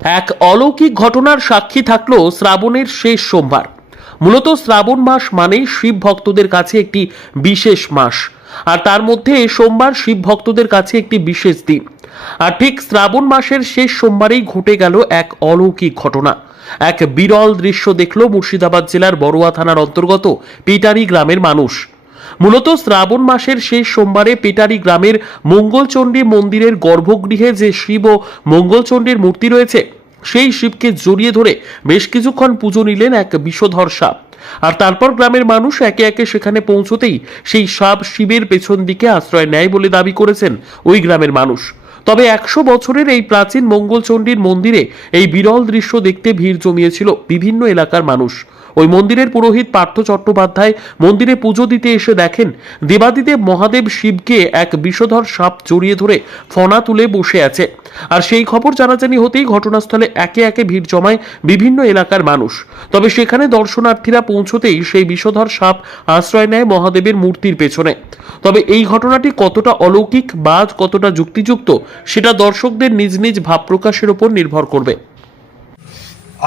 এক অলৌকিক ঘটনার সাক্ষী থাকলো শ্রাবণের শেষ সোমবার। মূলত শ্রাবণ মাস মানেই শিব ভক্তদের কাছে একটি বিশেষ মাস, আর তার মধ্যে সোমবার শিব ভক্তদের কাছে একটি বিশেষ দিন। আর ঠিক শ্রাবণ মাসের শেষ সোমবারেই ঘটে গেল এক অলৌকিক ঘটনা। এক বিরল দৃশ্য দেখল মুর্শিদাবাদ জেলার বড়ুয়া থানার অন্তর্গত পিটারি গ্রামের মানুষ। মূলত শ্রাবণ মাসের শেষ সোমবারে পেটারি গ্রামের মঙ্গলচণ্ডী মন্দিরের গর্ভগৃহে যে শিব ও মঙ্গলচণ্ডীর মূর্তি রয়েছে, সেই শিবকে জড়িয়ে ধরে বেশ কিছুক্ষণ পুজো নিলেন এক বিষধর সাপ। আর তারপর গ্রামের মানুষ একে একে সেখানে পৌঁছতেই সেই সাপ শিবের পেছন দিকে আশ্রয় নেয় বলে দাবি করেছেন ওই গ্রামের মানুষ। তবে 100 বছরের এই প্রাচীন মঙ্গলচণ্ডীর মন্দিরে এই বিরল দৃশ্য দেখতে ভিড় জমিয়েছিল বিভিন্ন এলাকার মানুষ। ওই মন্দিরের পুরোহিত পার্থ চট্টোপাধ্যায় মন্দিরে পুজো দিতে এসে দেখেন দেবাদিদেব মহাদেব শিবকে এক বিষধর সাপ জড়িয়ে ধরে ফনা তুলে বসে আছে। আর সেই খবর জানাজানি হতেই ঘটনাস্থলে একে একে ভিড় জমায় বিভিন্ন এলাকার মানুষ। তবে সেখানে দর্শনার্থীরা পৌঁছতেই সেই বিষধর সাপ আশ্রয় নেয় মহাদেবের মূর্তির পেছনে। তবে এই ঘটনাটি কতটা অলৌকিক বা কতটা যুক্তিযুক্ত, সেটা দর্শকদের নিজ নিজ ভাব প্রকাশের উপর নির্ভর করবে।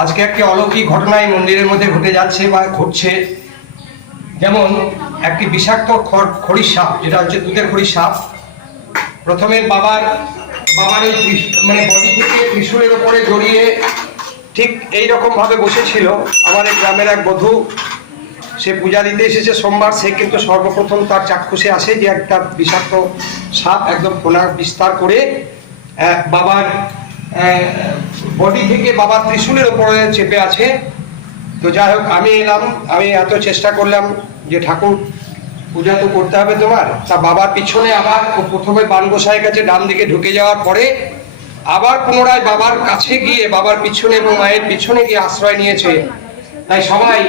আজকে একটি অলৌকিক ঘটনা এই মন্দিরের মধ্যে ঘটে যাচ্ছে বা ঘটছে। যেমন একটি বিষাক্ত খড়ির সাপ, যেটা হচ্ছে দুধের খড়ির সাপ, প্রথমে বাবার এই মানে বডি থেকে ত্রিশূলের ওপরে জড়িয়ে ঠিক এইরকম ভাবে বসেছিল। আমার এই গ্রামের এক বধূ, সে পূজা দিতে এসেছে সোমবার। সে কিন্তু সর্বপ্রথম তার চাক্ষুষে আসে যে একটা বিষাক্ত সাপ একদম ফোনা বিস্তার করে বাবার বডি থেকে বাবার ত্রিশূলের উপরে চেপে আছে। তো যাই হোক, আমি এলাম, আমি এত চেষ্টা করলাম যে ঠাকুর পূজা তো করতে হবে তোমার। তা বাবার পিছনে আবার প্রথমে বান গোসাইয়ের কাছে ডান দিকে ঢুকে যাওয়ার পরে আবার পুনরায় বাবার কাছে গিয়ে বাবার পিছনে এবং মায়ের পিছনে গিয়ে আশ্রয় নিয়েছে। তাই সবাই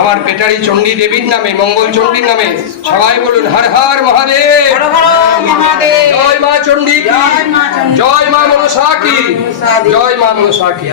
আমার পেটারি চণ্ডী দেবীর নামে, মঙ্গল চণ্ডীর নামে সবাই বলুন হর হর মহাদেব, জয় মা চণ্ডী কি, জয় মা মনসা কি, জয় মা মনসা কি।